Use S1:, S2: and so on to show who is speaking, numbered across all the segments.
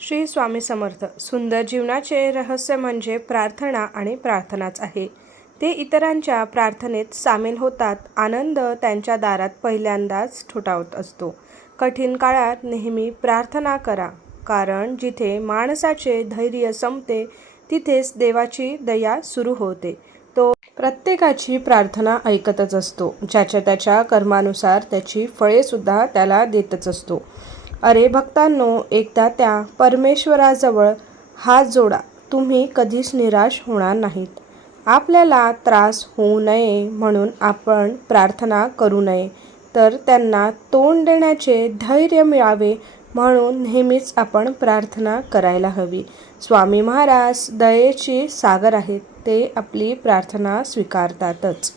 S1: श्री स्वामी समर्थ. सुंदर जीवनाचे रहस्य म्हणजे प्रार्थना आणि प्रार्थनाच आहे. ते इतरांच्या प्रार्थनेत सामील होतात. आनंद त्यांच्या दारात पहिल्यांदाच ठोठावत असतो. कठीण काळात नेहमी प्रार्थना करा. कारण जिथे माणसाचे धैर्य संपते तिथेच देवाची दया सुरू होते. तो प्रत्येकाची प्रार्थना ऐकतच असतो. ज्याच्या त्याच्या कर्मानुसार त्याची फळेसुद्धा त्याला देतच असतो. अरे भक्तांनो एकदा त्या परमेश्वराजवळ हात जोडा. तुम्ही कधीच निराश होणार नाहीत. आपल्याला त्रास होऊ नये म्हणून आपण प्रार्थना करू नये. तर त्यांना तोंड देण्याचे धैर्य मिळावे म्हणून नेहमीच आपण प्रार्थना करायला हवी. स्वामी महाराज दयेची सागर आहेत ते आपली प्रार्थना स्वीकारतातच.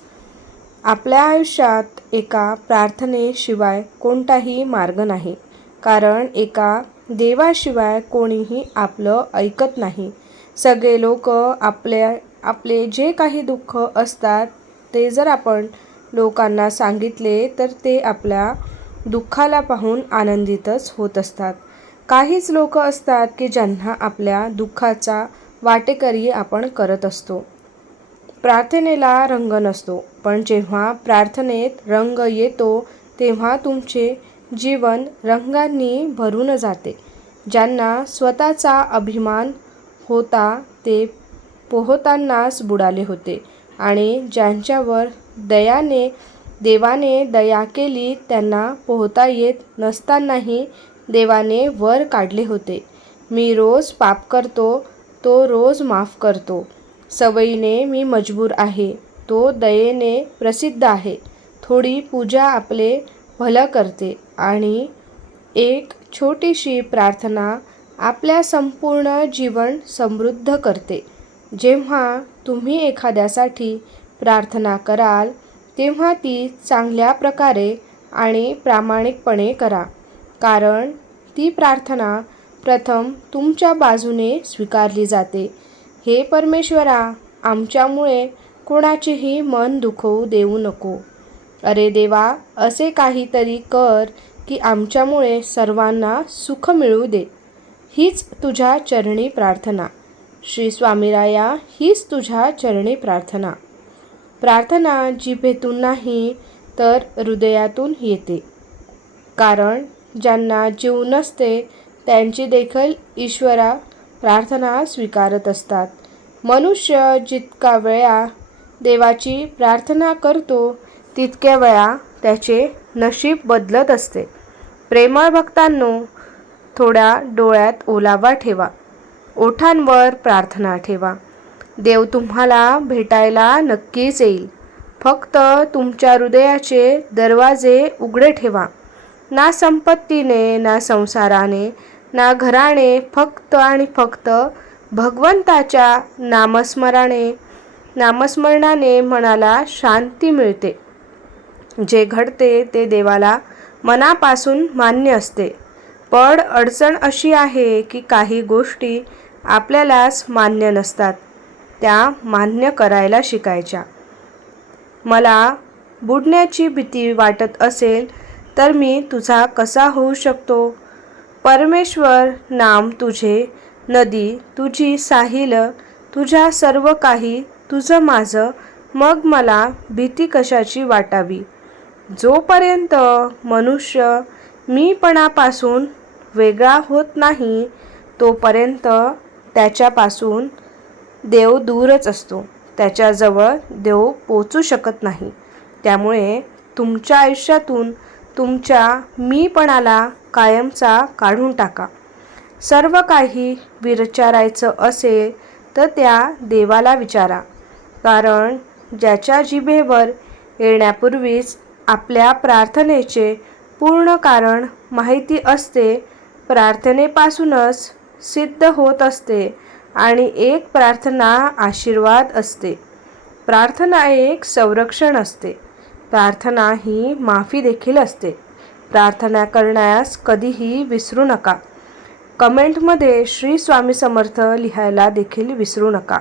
S1: आपल्या आयुष्यात एका प्रार्थनेशिवाय कोणताही मार्ग नाही. कारण एका देवाशिवाय कोणीही आपलं ऐकत नाही. सगळे लोक आपल्या आपले जे काही दुःख असतात ते जर आपण लोकांना सांगितले तर ते आपल्या दुःखाला पाहून आनंदितच होत असतात. काहीच लोक असतात की ज्यांना आपल्या दुःखाचा वाटेकरी आपण करत असतो. प्रार्थनेला रंग नसतो पण जेव्हा प्रार्थनेत रंग येतो तेव्हा तुमचे जीवन रंगांनी भरून जाते. ज्यांना स्वतःचा अभिमान होता ते पोहतानाच बुडाले होते आणि ज्यांच्यावर दयाने देवाने दया केली त्यांना पोहता येत नसतानाही देवाने वर काढले होते. मी रोज पाप करतो तो रोज माफ करतो. सवयीने मी मजबूर आहे तो दयेने प्रसिद्ध आहे. थोडी पूजा आपले भलं करते आणि एक छोटीशी प्रार्थना आपल्या संपूर्ण जीवन समृद्ध करते. जेव्हा तुम्ही एखाद्यासाठी प्रार्थना कराल तेव्हा ती चांगल्या प्रकारे आणि प्रामाणिकपणे करा. कारण ती प्रार्थना प्रथम तुमच्या बाजूने स्वीकारली जाते. हे परमेश्वरा आमच्यामुळे कोणाचेही मन दुखवू देऊ नको. अरे देवा असे काहीतरी कर की आमच्यामुळे सर्वांना सुख मिळू दे. हीच तुझ्या चरणी प्रार्थना. श्री स्वामीराया हीच तुझ्या चरणी प्रार्थना. प्रार्थना जिभेतून नाही तर हृदयातून येते. कारण ज्यांना जीव नसते त्यांची देखील ईश्वरा प्रार्थना स्वीकारत असतात. मनुष्य जितका वेळा देवाची प्रार्थना करतो तितक्या वेळा त्याचे नशीब बदलत असते. प्रेमळ भक्तांनो थोड्या डोळ्यात ओलावा ठेवा. ओठांवर प्रार्थना ठेवा. देव तुम्हाला भेटायला नक्कीच येईल. फक्त तुमच्या हृदयाचे दरवाजे उघडे ठेवा. ना संपत्तीने ना संसाराने ना घराने फक्त आणि फक्त भगवंताच्या नामस्मराने नामस्मरणाने मनाला शांती मिळते. जे घडते ते देवाला मनापासून मान्य असते. पण अडचण अशी आहे की काही गोष्टी आपल्यालाच मान्य नसतात. त्या मान्य करायला शिकायच्या. मला बुडण्याची भीती वाटत असेल तर मी तुझा कसा होऊ शकतो? परमेश्वर नाम तुझे नदी तुझी साहिल तुझ्या सर्व काही तुझं माझं. मग मला भीती कशाची वाटावी? जोपर्यंत मनुष्य मीपणापासून वेगळा होत नाही तोपर्यंत त्याच्यापासून देव दूरच असतो. त्याच्याजवळ देव पोचू शकत नाही. त्यामुळे तुमच्या आयुष्यातून तुमच्या मीपणाला कायमचा काढून टाका. सर्व काही विचारायचं असेल तर त्या देवाला विचारा. कारण ज्याच्या जिभेवर येण्यापूर्वीच आपल्या प्रार्थनेचे पूर्ण कारण माहिती असते. प्रार्थनेपासूनच सिद्ध होत असते आणि एक प्रार्थना आशीर्वाद असते. प्रार्थना एक संरक्षण असते. प्रार्थना ही माफी देखील असते. प्रार्थना करण्यास कधीही विसरू नका. कमेंटमध्ये श्री स्वामी समर्थ लिहायला देखील विसरू नका.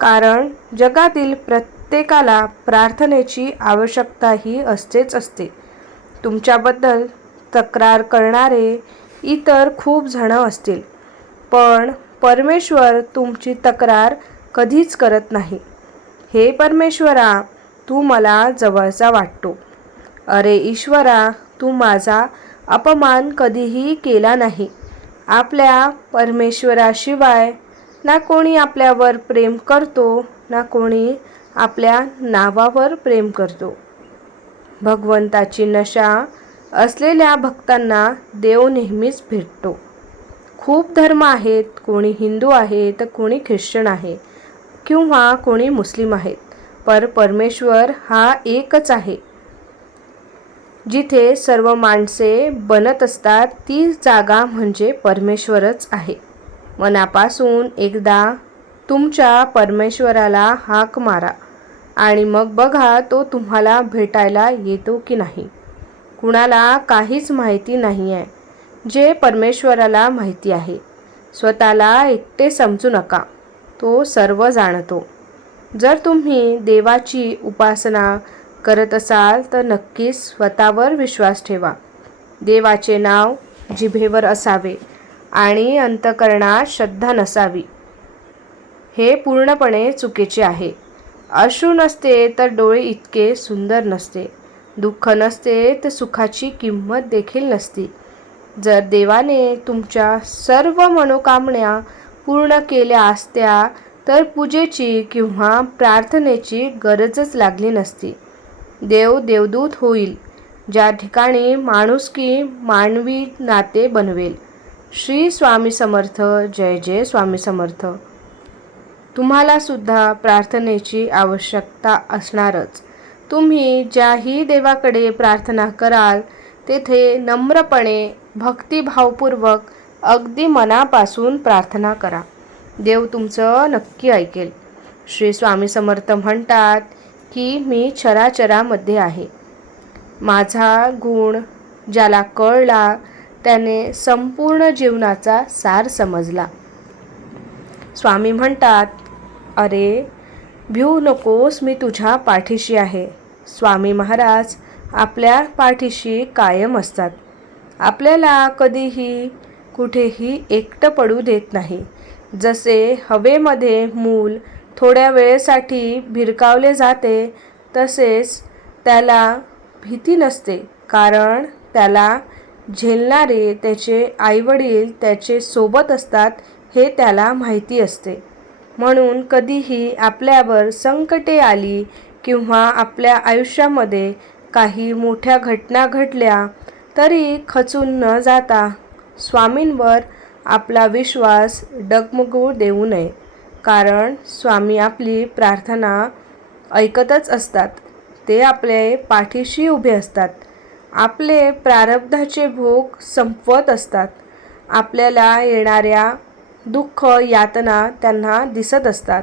S1: कारण जगातील प्रत्येकाला प्रार्थनेची आवश्यकता ही असतेच असते. तुमच्याबद्दल तक्रार करणारे इतर खूप जणं असतील पण परमेश्वर तुमची तक्रार कधीच करत नाही. हे परमेश्वरा तू मला जवळचा वाटतो. अरे ईश्वरा तू माझा अपमान कधीही केला नाही. आपल्या परमेश्वराशिवाय ना कोणी आपल्यावर प्रेम करतो ना कोणी आपल्या नावावर प्रेम करतो. भगवंताची नशा असलेल्या भक्तांना देव नेहमीच भेटतो. खूप धर्म आहेत कोणी हिंदू आहे तर कोणी ख्रिश्चन आहे किंवा कोणी मुस्लिम आहेत पर परमेश्वर हा एकच आहे. जिथे सर्व माणसे बनत असतात ती जागा म्हणजे परमेश्वरच आहे. मनापासून एकदा तुमच्या परमेश्वराला हाक मारा. आणि मग बघा तो तुम्हाला भेटायला येतो की नाही. कुणाला काहीच माहिती नाही आहे जे परमेश्वराला माहिती आहे. स्वतःला एकटे समजू नका तो सर्व जाणतो. जर तुम्ही देवाची उपासना करत असाल तर नक्कीच स्वतःवर विश्वास ठेवा. देवाचे नाव जिभेवर असावे आणि अंतकरणात श्रद्धा नसावी. हे पूर्णपणे चुकीचे आहे. अश्रू नसते तर डोळे इतके सुंदर नसते. दुःख नसते तर सुखाची किंमत देखील नसती. जर देवाने तुमच्या सर्व मनोकामना पूर्ण केल्या असत्या तर पूजेची किंवा प्रार्थनेची गरजच लागली नसती. देव देवदूत होईल ज्या ठिकाणी माणुसकी मानवी नाते बनवेल. श्री स्वामी समर्थ. जय जय स्वामी समर्थ. तुम्हाला सुद्धा प्रार्थनेची आवश्यकता असणारच. तुम्ही ज्याही देवाकडे प्रार्थना कराल तेथे नम्रपणे भक्तिभावपूर्वक अगदी मनापासून प्रार्थना करा. देव तुमचं नक्की ऐकेल. श्री स्वामी समर्थ म्हणतात की मी चराचरामध्ये आहे. माझा गुण ज्याला कळला त्याने संपूर्ण जीवनाचा सार समजला. स्वामी म्हणतात अरे भिऊ नकोस मी तुझ्या पाठीशी आहे. स्वामी महाराज आपल्या पाठीशी कायम असतात. आपल्याला कधीही कुठेही एकटं पडू देत नाही. जसे हवेमध्ये मूल थोड्या वेळेसाठी भिरकावले जाते तसेच त्याला भीती नसते कारण त्याला झेलणारे त्याचे आईवडील त्याचे सोबत असतात हे त्याला माहिती असते. म्हणून कधीही आपल्यावर संकटे आली किंवा आपल्या आयुष्यामध्ये काही मोठ्या घटना घडल्या तरी खचून न जाता स्वामींवर आपला विश्वास डगमगू देऊ नये. कारण स्वामी आपली प्रार्थना ऐकतच असतात. ते आपले पाठीशी उभे असतात. आपले प्रारब्धाचे भोग संपवत असतात. आपल्याला येणाऱ्या दुःख यातना त्यांना दिसत असतात.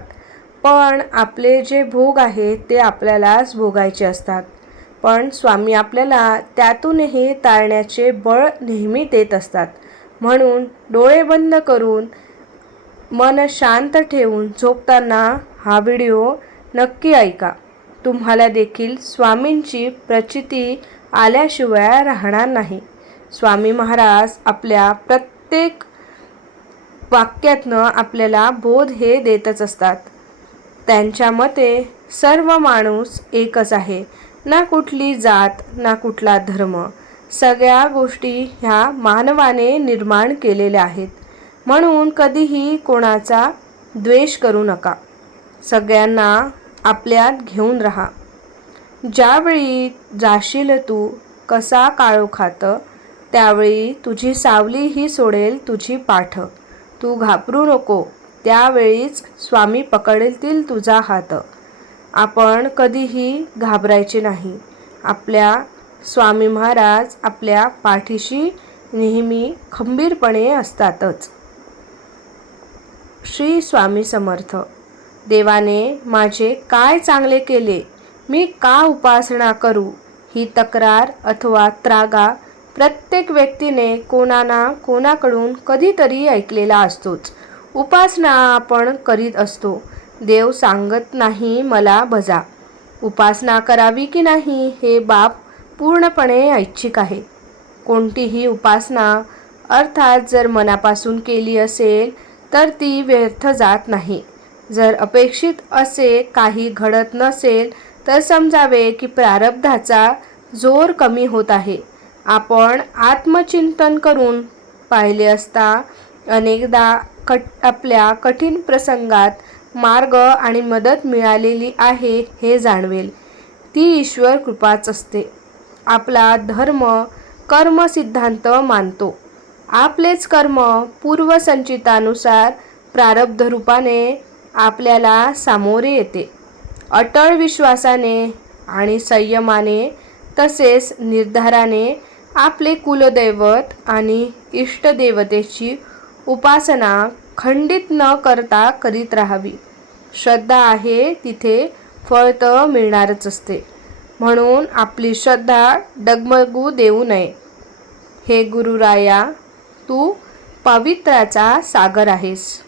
S1: पण आपले जे भोग आहेत ते आपल्यालाच भोगायचे असतात. पण स्वामी आपल्याला त्यातूनही टाळण्याचे बळ नेहमी देत असतात. म्हणून डोळे बंद करून मन शांत ठेवून झोपताना हा व्हिडिओ नक्की ऐका. तुम्हाला देखील स्वामींची प्रचिती आल्याशिवाय राहणार नाही. स्वामी महाराज आपल्या प्रत्येक वाक्यातनं आपल्याला बोध हे देतच असतात. त्यांच्या मते सर्व माणूस एकच आहे. ना कुठली जात ना कुठला धर्म. सगळ्या गोष्टी ह्या मानवाने निर्माण केलेल्या आहेत. म्हणून कधीही कोणाचा द्वेष करू नका. सगळ्यांना आपल्यात घेऊन राहा. ज्यावेळी जाशील तू कसा काळोखात त्यावेळी तुझी सावली ही सोडेल तुझी पाठ. तू घाबरू नको. त्यावेळीच स्वामी पकडतील तुझा हात. आपण कधीही घाबरायचे नाही. आपल्या स्वामी महाराज आपल्या पाठीशी नेहमी खंबीरपणे असतातच. श्री स्वामी समर्थ देवाने माझे काय चांगले केले? मी का उपासना करू? ही तक्रार अथवा त्रागा प्रत्येक व्यक्तीने कोणा ना कोणाकडून कधीतरी ऐकलेला असतोच. उपासना आपण करीत असतो. देव सांगत नाही मला भजा. उपासना करावी की नाही हे बाप पूर्णपणे ऐच्छिक आहे. कोणतीही उपासना अर्थात जर मनापासून केली असेल तर ती व्यर्थ जात नाही. जर अपेक्षित असे काही घडत नसेल तर समजावे की प्रारब्धाचा जोर कमी होत आहे. आपण आत्मचिंतन करून पाहिले असता अनेकदा कट आपल्या कठीण प्रसंगात मार्ग आणि मदत मिळालेली आहे हे जाणवेल. ती ईश्वर कृपाच असते. आपला धर्म कर्म सिद्धांत मानतो. आपलेच कर्म पूर्वसंचितानुसार प्रारब्ध रूपाने आपल्याला सामोरे येते. अटळ विश्वासाने आणि संयमाने तसेच निर्धाराने आपले कुलदैवत आणि इष्टदेवतेची उपासना खंडित न करता करीत राहावी. श्रद्धा आहे तिथे फळ तर मिळणारच असते. म्हणून आपली श्रद्धा डगमगू देऊ नये. हे गुरुराया तू पवित्राचा सागर आहेस.